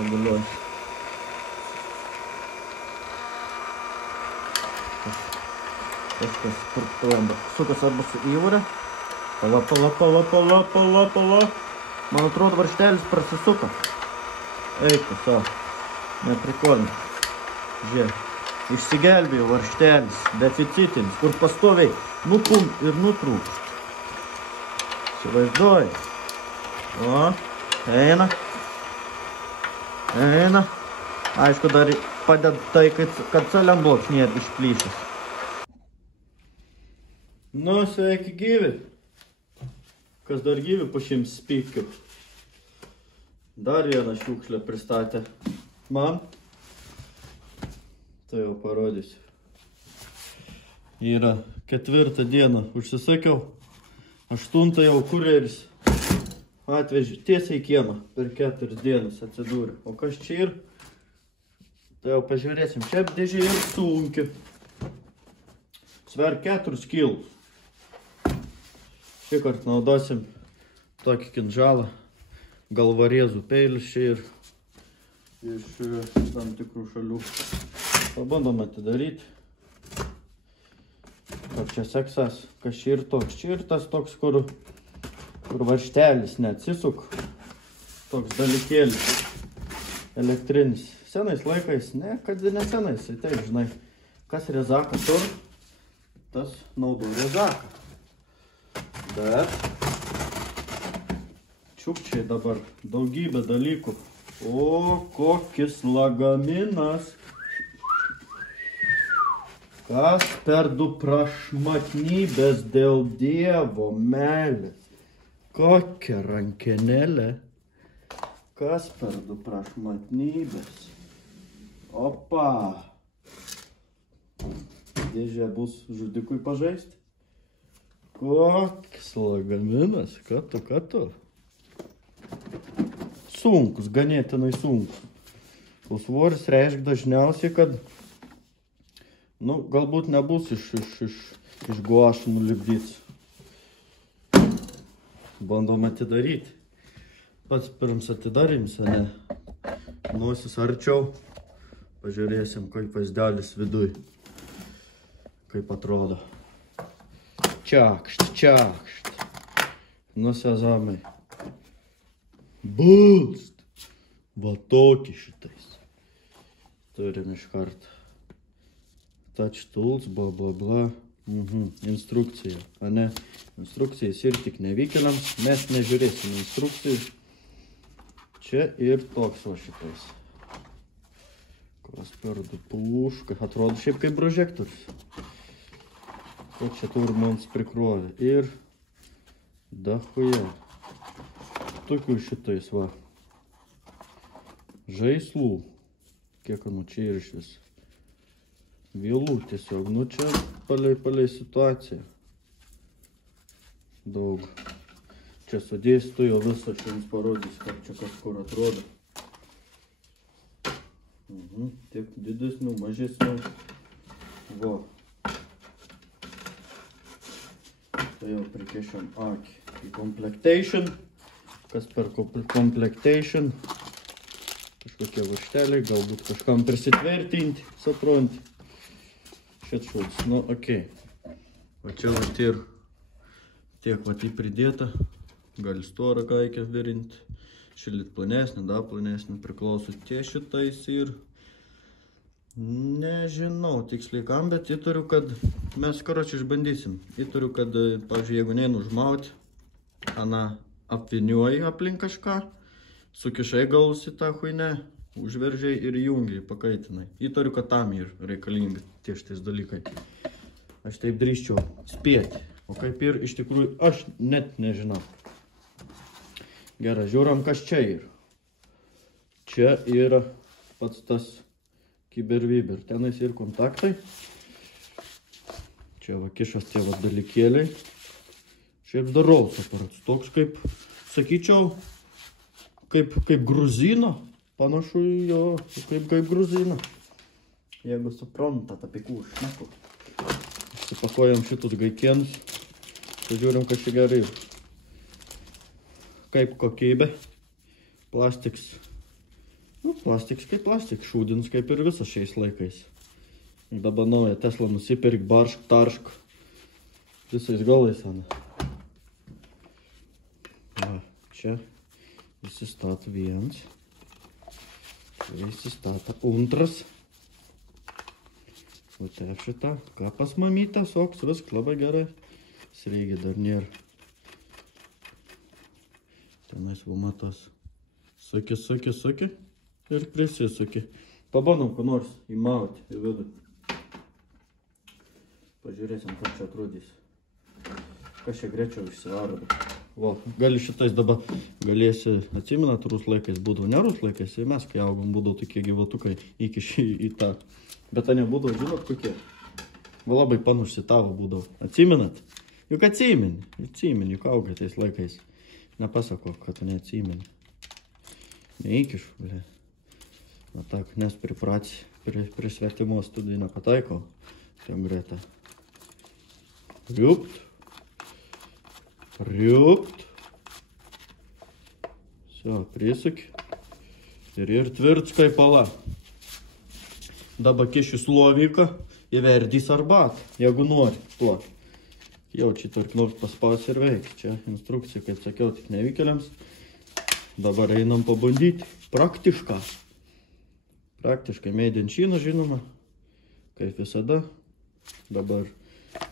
reguliuoju. Kažkas purktuojama. Sukas arba su įvorė. Pala. Man atrodo, varžtelis prasisuka. Eika, savo. Neprikolina. Žiūrėk. Išsigelbėjo varžtelis, deficitinis, kur pastoviai nupum ir nutrūks. Įsivaizduoji. O, eina. Aišku, dar padeda tai, kad salemblokšnė išplyšęs. Nu, sveiki gyvi. Kas dar gyvi po 100 pykių. Dar vieną šiukšlę pristatė man. Tai jau parodysiu. Yra 4 dieną užsisakiau. 8 jau kurjeris atvežė tiesiai į kiemą. Per 4 dienas atsidūrė. O kas čia yra? Tai jau pažiūrėsim. Šiaip dėžė ir sunki. Sver 4 kilus. Šį kartą naudosim tokį kinžalą. Galvarėzų peilis čia ir iš tam tikrų šalių. Pabandom atidaryti. Kaip čia seksas, kas čia ir toks. Čia ir tas toks, kur varžtelis neatsisuk. Toks dalykėlis. Elektrinis. Senais laikais, ne, kad ne senais. Taip, žinai, kas rezaką tur, tas naudoja rezaką. Bet čiukčiai dabar daugybė dalykų. O, kokis lagaminas. Kas per du prašmatnybės dėl Dievo meilės. Kokia rankenėlė. Kas per du prašmatnybės. Opa. Dėžė bus žudikui pažaisti. Kokis lagaminas. Ką tu? Sunkus, ganėtinai sunkus. O svoris reiškia dažniausiai, kad galbūt nebus iš guašų nulipdyts. Bandom atidaryti. Pats pirms atidaryms, ne? Nosis arčiau. Pažiūrėsim, kaip vaizdelis viduj. Kaip atrodo. Čiakšt. Nu, sezamai. Bulst. Va tokį šitais. Turim iš karto. Touch tools, bla. Instrukcija. A ne, instrukcijas ir tik nevykėliams. Mes nežiūrėsim instrukcijų. Čia ir toks va šitais. Kas per du puška. Atrodo šiaip kaip prožektorius. Ko čia tur mums prikrovė. Ir dahuja. Tokių šitais va. Žaislų. Kiek čia ir iš vis. Vėlų tiesiog. Nu čia palei situaciją. Daug. Čia sudėsiu jo visą, čia jums parodys, kaip čia kažkur atrodo. Tiek didesnių, mažesnių. Va. Tai jau prikešam akį. Į complectation. Kas per complectation. Kažkokie vašteliai, galbūt kažkam prisitvirtinti, supranti. Šit šūks, nu okei. O čia vat ir tiek vat į pridėta. Gali storą kaikę virinti. Šilit planesnį, da planesnį, priklauso tie šitais ir nežinau tiksliai kam, bet įtariu, kad mes karočią išbandysim. Įtariu, kad, pavyzdžiui, jeigu neinu užmauti, apviniuoji aplink kažką, sukišai galus į tą huinę, užveržiai ir jungiai, pakaitinai. Įtariu, kad tam ir reikalingi tie šitais dalykai. Aš taip drįsčiau spėti, o kaip ir iš tikrųjų aš net nežinau. Gerai, žiūram, kas čia yra. Čia yra pats tas kiberviber. Tenais ir kontaktai. Čia va kišas tie va dalykėliai. Šiaip darols aparats. Toks kaip, sakyčiau, kaip gruzino. Panašu jo, kaip gruzino. Jeigu suprantat apie kų šneku. Išsipakojam šitus gaikienus. Pažiūrim, kas čia gerai. Kaip kokybė. Plastiks. Nu, Plastikas kaip plastikas, šūdins kaip ir visas šiais laikais. Dabar naują Tesla nusipirk, baršk, taršk. Visais galais, Ana. Va, čia įsistato vienas. Čia įsistato antras. O te šitą, ką pas mamytę, soks, viskas labai gerai. Sreigia dar nėra. Tenais va matos. Suki ir prisisuki. Pabandom, ko nors įmauti į vidų. Pažiūrėsim, kaip čia atrodys. Kas čia greičiau išsivaro. Va, gali šitais dabar galėsi, atsimenat, rus laikais būdavo, ne rus laikais, ir mes, kai augom, būdavo tokie gyvatukai įkiši į tą. Bet tai nebūdavo, žinot, kokie. Va, labai panuši tavo būdavo. Atsimenat? Juk atsimeni, juk augai tais laikais. Nepasako, kad tu neatsimeni. Neįkiš, ble. Na tak, nes pripratsi, prie svetimo studijų nepataiko. Ten greta. Riupt. Все, prisuki. Ir tvirts kaip pala. Dabar kiši slovyką, įverdys arbatą, jeigu nori, plok. Jau čia tarp nors paspaus ir veik. Čia instrukcija, kaip sakiau, tik nevykėliams. Dabar einam pabandyti. Praktiškai made in China, žinoma. Kaip visada. Dabar,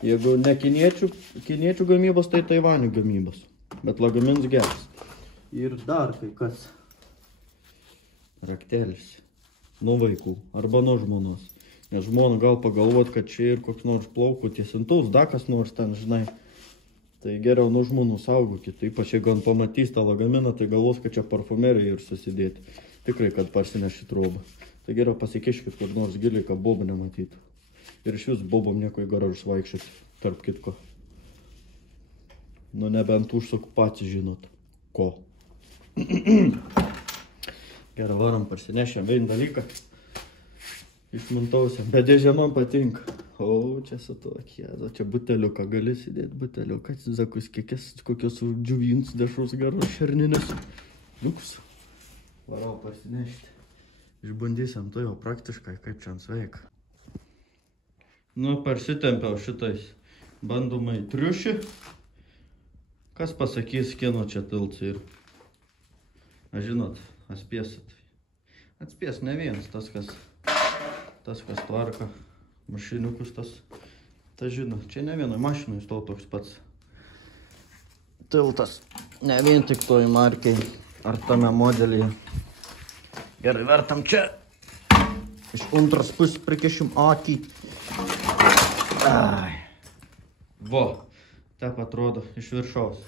jeigu ne kiniečių gamybos, tai Taivanių gamybos. Bet lagamins geras. Ir dar kai kas. Raktelis. Nuo vaikų arba nuo žmonos. Nes žmona gal pagalvot, kad čia ir koks nors plaukų tiesintuvs, kas nors ten, žinai. Tai geriau nuo žmonų saugokit. Ypač jeigu ant pamatys tą lagaminą, tai galvos, kad čia parfumerija ir susidėti. Tikrai, kad parsinešit robą. Tai geriau pasikiškit kur nors giliai, kad bobų nematytų. Ir iš vis bobom nieko į garažus vaikščiot, tarp kitko. Nu, nebent užsuk patys žinot. Ko? Gerai, varom parsinešėm vieną dalyką. Išmantausiam, bet dėžė man patinka. O, čia su to kėzo, čia buteliuką gali sėdėti, buteliuką, atsizakus kokios džiuvins dešus geros šerninės. Liuks. Varau parsinešti. Išbandysim to jau praktiškai, kaip čia ant sveika. Nu, parsitempiau šitais bandomai triušį. Kas pasakys, kieno čia tilts ir... Na, žinot, atspėsit. Atspės ne vienas, tas, kas tvarka mašiniukus, tas žino. Čia ne vienoj mašinui stau toks pats tiltas. Ne vien tik toj markiai ar tame modelyje. Gerai, vertam čia. Iš antros pusės prikišim akį. Ai. Vo, taip atrodo iš viršaus.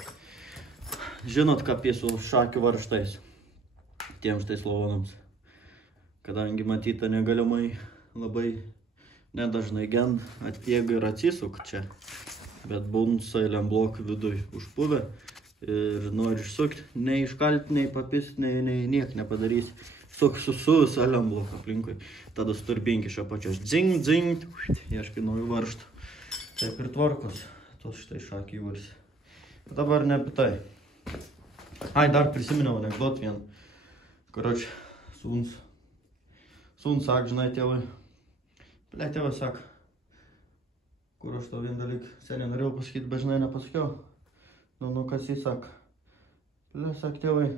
Žinot, ką piesu šakių varžtais. Tiems tais lavonams. Kadangi matyta negalimai labai nedažnai gend, jeigu ir atsisuk čia. Bet būnt su eiliam blokų viduj užpuvę ir nori išsukti, nei iškalti, nei papist, nei niek nepadarys. Suk su eiliam blokų aplinkui. Tada sutarpinki iš apačios. Dzing, ieškai naujų varžtų. Taip ir tvarkos. Tos štai šakiai varsi. Dabar ne apie tai. Ai, dar prisiminiau anekdot vieną. Karoč, Sūnus sak, žinai, tėvai. Ble, tėvas sak. Kur aš to vien dalyk seniai norėjau pasakyti, bet žinai, nepasakiau. Nu, kas jis sak. Ble, sak, tėvai.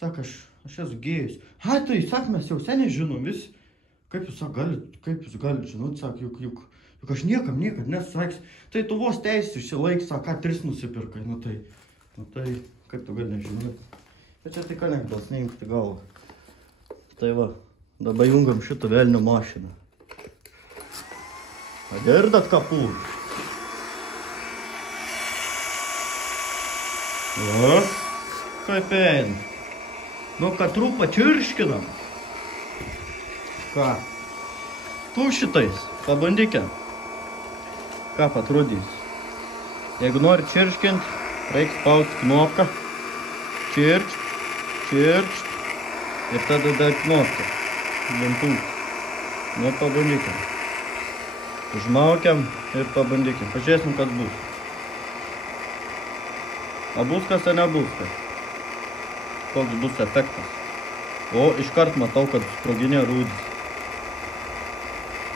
Sak, aš esu gėjus. Ai, tai, sak, mes jau seniai žinom vis. Kaip jūs galit žinot, sak, juk aš niekad nesaks. Tai tu vos teisės išsilaik, sak, ką 3 nusipirkai. Nu tai, kaip tu gali nežinoti. Bet čia tik anekdotas, neimkite galvą. Tai va. Dabar jungiam šitą velnio mašiną. Girdat kapų? O, kaip eina. Nu, kad trupą čirškinam. Ką? Tu šitais, pabandykim. Ką patrodys? Jeigu nori čirškint, reikia spausti knopką. Čiršt. Ir tada dar knopką. Lentų. Nu, pabandykim. Užmaukiam ir pabandykim. Pažiūrėsim, kad bus. A bus kas, ar nebus kas? Koks bus efektas? O, iškart matau, kad sproginė rūdis.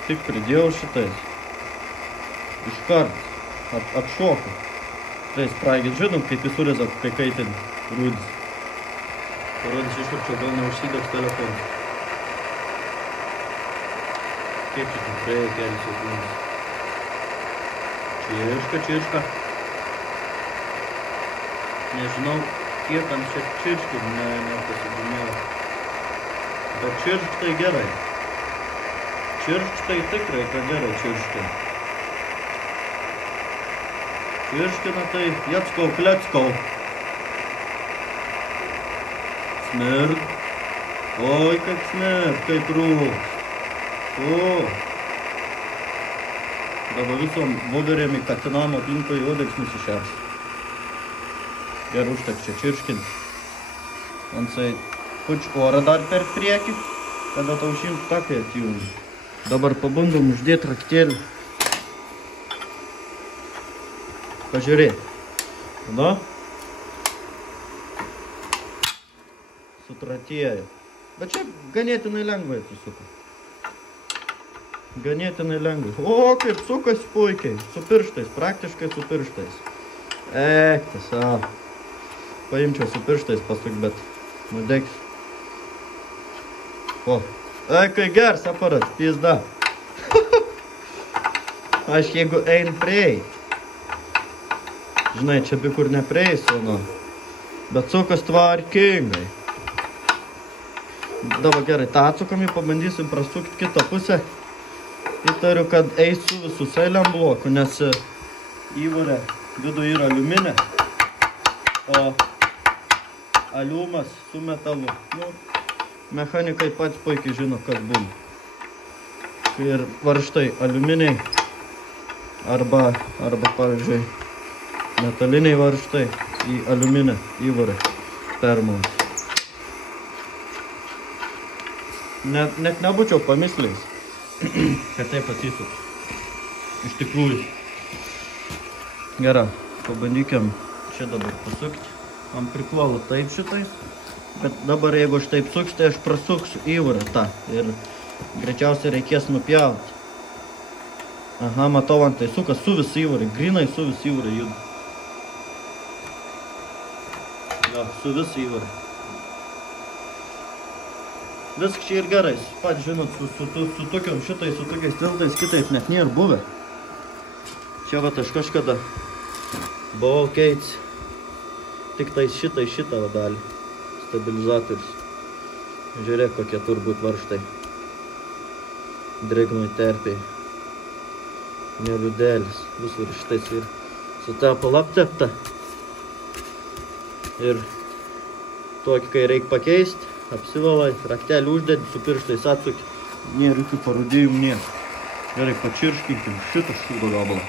Tik pridėjau šitais. Iškart. Atšoku. Tai spragit, žinom, kaip jis sureza, kai kaitin rūdis. Parodys išvarčiau, gal neužsidegs telefoną. Kaip čia tikrai kelias sekundės. Čirška. Nežinau, kiek ant čia čirškų, nepasidomėjau. Bet čiršk tai gerai. Čiršk tai tikrai, kad gerai čirškia. Čirškina tai jeckau, kleckau. Smird. Oi, kaip smird, kaip rūks. O. Dabar visom voverėm į katinam aplinkui uodegs nusišers. Gerai užtek čia čirškint. Ansai puč orą dar per priekį, kada tau šimt takai atjungi. Dabar pabandom uždėt raktelį. Pažiūrėt. Tada. Sutratėjo. Bet čia ganėtinai lengvai atsisuka. Ganėtinai lengvai. O, kaip sukas puikiai. Su pirštais, praktiškai su pirštais. Tiesa. Paimčiau su pirštais pasuk, bet nudegs. O, kai gers aparat, pizda. Aš jeigu ein prieit. Žinai, čia bikur neprieisiu, nu. Bet sukas tvarkingai. Dabar gerai, tą atsukamį pabandysim prasukti kitą pusę. Įtariu, kad eis su visų seiliam bloku, nes įvorė vidų yra aliuminė, o aliumas su metalu. Nu, mechanikai pats puikiai žino, kas būna. Ir varžtai aliuminiai arba pavyzdžiui, metaliniai varžtai į aliuminę įvorę permaus. Net nebūčiau pamisliais, kad taip atsisuks. Iš tikrųjų. Gerai, pabandykim čia dabar pasukti. Man priklauso taip šitais, bet dabar jeigu aš taip suks, tai aš prasuksiu įvorę tą ir greičiausiai reikės nupjauti. Aha, matau, ant tai sukas su vis įvorė, grinai su vis įvorė juda. Ja, su vis įvorė. Viskas čia ir gerai, pat žinot, su tokiom šitais, su tokiais tiltais kitais net nėra buvę. Čia vat aš kažkada buvau keits, tik tai šitą vadalį, stabilizatorius. Žiūrėk, kokie turbūt varžtai. Dregnoj terpiai. Neliudėlis, visur šitais ir sutapo aptepta. Ir tokį, kai reik pakeisti, apsivalai, raktelį uždedi, su pirštais atsuki. Nėra jokių parudėjimų, nėra. Gerai, pačirškinkim šitą šūdo gabalą.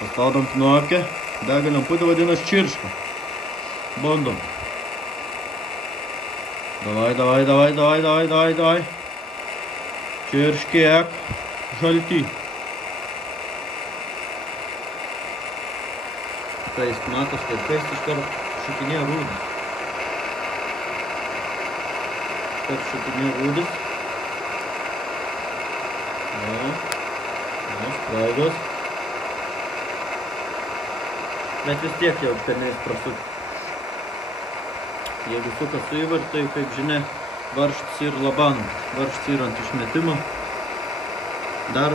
Pastaudom knopkę, deginam putį vadinas čirška. Bandom. Davai. Čirškėk, žaltį. Tai jis matos, kad kaist iškart šutinėja rūdis. Šutinėja rūdis. Spraudos. Bet vis tiek jau perneis prasukti. Jeigu sukas su įvar, tai kaip žinia, varžtas ir labant. Varžtas ir ant išmetimo. Dar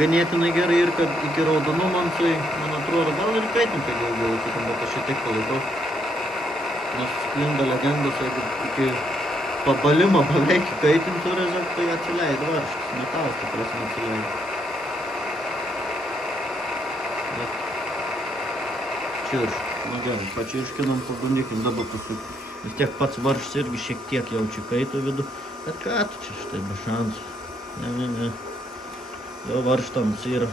ganėtinai gerai ir kad iki raudonumo ansai, man atrodo, gal ir kaitinti gal kitam, bet aš šiek tiek palaikau. Nes sklinda legendos, jeigu iki pabalimo beveik kaitintų rezak, tai atsileido varžtas. Metalas tikras neatsileido. Bet čiršk. Na gerai, pačirškinam, pabandykim dabar pasukti. Vis tiek pats varžtas irgi šiek tiek jaučia kaito vidų. Bet ką tu čia štai be šansų? Ne. Jo varžtams yra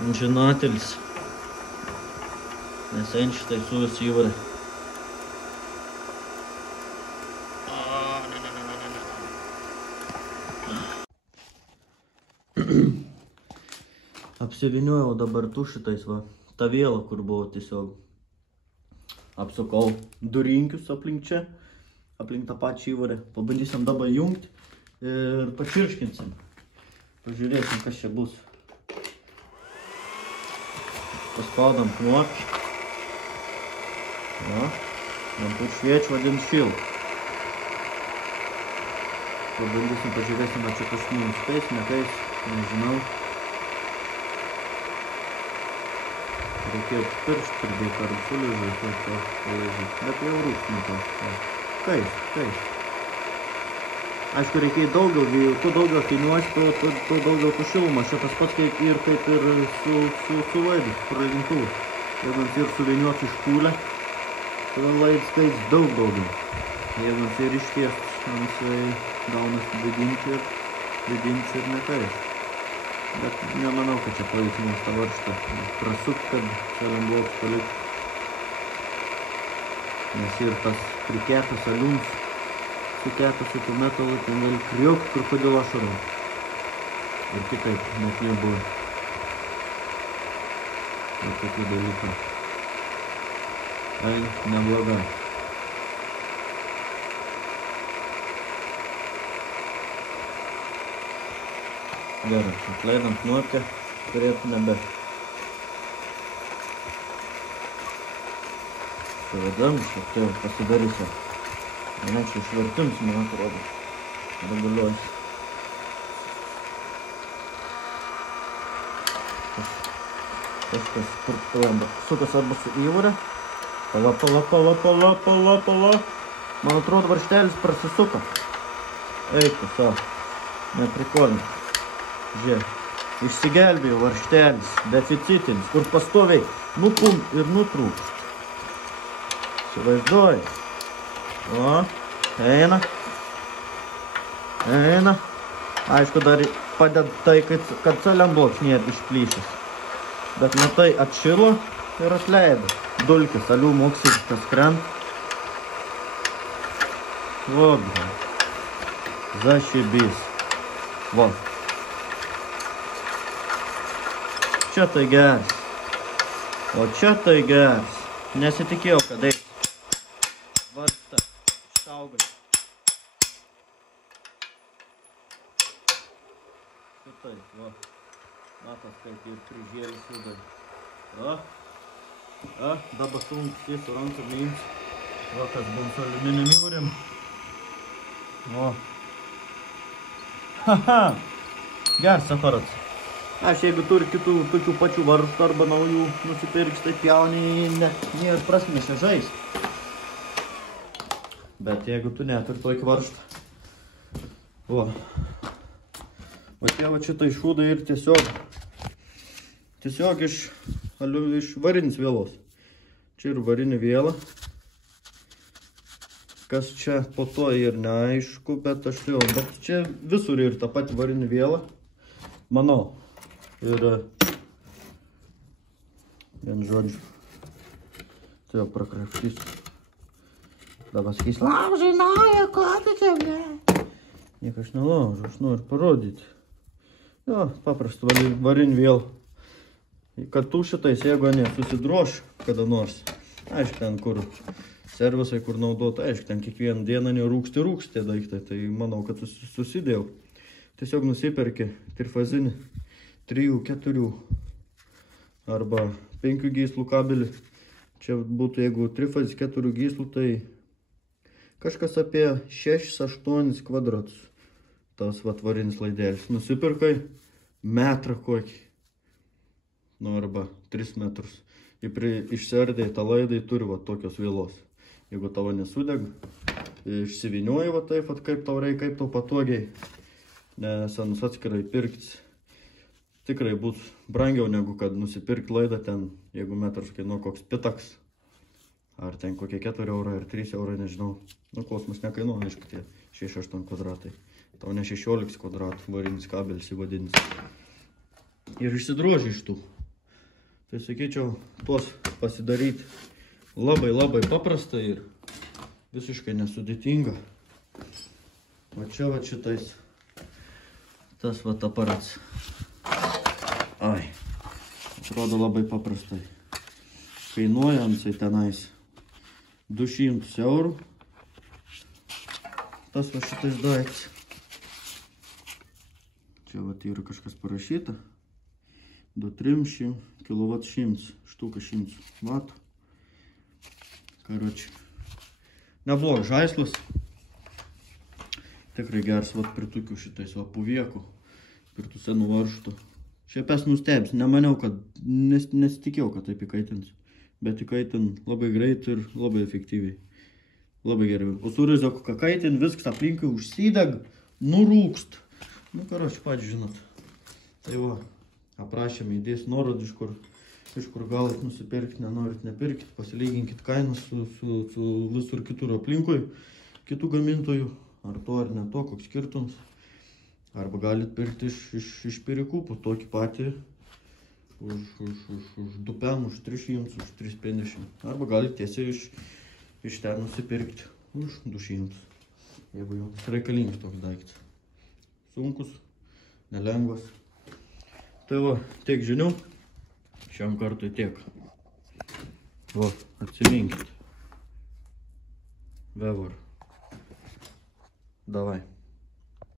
amžinatelis. Nes ein šitai su vis įvarė. Apsiviniojau dabar tu šitais va. Ta vėla, kur buvo tiesiog. Apsukau du rinkius aplink čia. aplink tą pačią įvorę. Pabandysim dabar jungti ir pačirškinsim. Pažiūrėsim, kas čia bus. Paspaudam knopkę. Va. Man tur šviečia, vadins šil. Pabandysim, pažiūrėsim, ar čia kažkas nuspės, nekais, nežinau. Reikėjo piršt pridėti kartu suližai, to palažyti. Bet jau rūkšni to. Kais. Aišku, reikėjo daugiau, kuo daugiau kainuosi, tuo daugiau tų šilumos. Čia tas pats kaip ir su laidus, pralintuvu. Jeigu ant ir suvieniuot iš kūlę, tada laidus kais daug daugiau. Jeigu ant ir išties, ant gaunasi didinti ir nekais. Bet nemanau, kad čia pavyks mums tą varžtą prasukt, kad čia lengvoks palikti. Nes ir tas prikepęs aliums, sukepęs į tų metalų, ten gali kriukt, kur kodėl ašarau. Ir kitaip, net nebuvo. Ir tokių dalykų. Ai, nebloga. Gerai, atleidant nuotę, turėtų nebe. Suvedam, šiek tiek pasidarysiu. Mane čia išvertims, man atrodo. Reguliuosi. Kažkas purpulanda. Sukas arba su įvorė. Pala. Man atrodo, varžtelis prasisuka. Eikų, savo. Neprikolini. Žiūrėk. Išsigelbėjo varžtelis, deficitinis, kur pastoviai nupumpt ir nutrūkst. Įsivaizduoji. O, eina. Aišku, dar padeda tai, kad celiambloks nėra išplyšęs. Bet matai, atšilo ir atleido. Dulkis, alium oksidas krenta. O, bля. Zašibys. Va. Čia tai geras. O čia tai geras. Nesitikėjau, kad eis. Varsta. Štaugai. Šitai, va. Matas, kaip ir kryžėlis vidai. Va. Dabar sunks surantam įims. Va, kas bum su aliuminėm įvorėm. O. Haha. Geras aparats. Aš jeigu turi kitų tokių pačių varžtų arba naujų nusipirks, tai pjauni nėra prasmės žais. Bet jeigu tu neturi tokį varžtą. O. O tie va šitą išūda ir tiesiog iš varinės vėlos. Čia ir varinė vėla. Kas čia po to ir neaišku, bet aš jau. Bet čia visur ir ta pati varinė vėla. Manau. Ir vien žodžiu. Tai jau prakrapštysiu. Dabar sakys, laužai naują, ką tu čia, ble? Nieko aš nelaužu, aš noriu parodyti. Jo, paprasta varinė vėla. Kad tu šitais, jeigu nesusidroš kada nors, aišku, ten kur servisai, kur naudota, aišku, ten kiekvieną dieną nerūksti tie daiktai, tai manau, kad susidėjau. Tiesiog nusiperki trifazinį 3-4 arba 5 gyslų kabelį. Čia būtų, jeigu trifazis 4 gyslų, tai kažkas apie 6-8 kvadratus. Tas varinis laidelis. Nusipirkai metrą kokį. Nu, arba 3 metrus. Išsiardai tą laidą, turi va tokios vėlos. Jeigu tavo nesudega, išsivinioji va taip, kaip tau reikia, kaip tau patogiai. Nes atskirai pirktis. Tikrai bus brangiau negu kad nusipirkti laidą ten, jeigu metras kainuoja koks pitaks. Ar ten kokie 4 eurai ar 3 eurai, nežinau. Nu, kosmos nekainuoja, aišku, tie 6-8 kvadratai. Tau ne 16 kvadratų varinis kabelis įvadins. Ir išsidroži iš tų. Tai sakyčiau, tuos pasidaryti labai paprasta ir visiškai nesudėtinga. Va čia va šitais. Tas va aparats. Ai, atrodo labai paprastai. Kainuoja jisai tenais 200 eurų. tas va šitas daiktas. Čia va yra kažkas parašyta. 2-300 kW, štuka 100 vatų. Karoči. Neblogas žaislas. Tikrai geras vat prie tokių šitais va puviekų. Prie tų senų varžtų. Šiaip es nustebęs. Nemaniau, kad nesitikėjau, kad taip įkaitins. Bet įkaitin labai greit ir labai efektyviai. Labai gerai. O surėzio, ką kaitin, viskas aplinkai užsideg, nurūkst. Nu, karoči, patys žinot. Tai va, aprašėme, įdės nuorod, iš kur galit nusipirkti, nenorit nepirkti, pasilyginkit kainas su visur kitur aplinkui, kitų gamintojų, ar to ar ne to, koks skirtumas. Arba galit pirkti iš Perikūpų, tokį patį už 2 PM, už 300, už 350. Arba galit tiesiai iš ten nusipirkti už 200, jeigu jums reikalingas toks daiktas. Sunkus, nelengvas. Tai va, tiek žinių. Šiam kartui tiek. Va, atsiminkit. Vevor. Davai.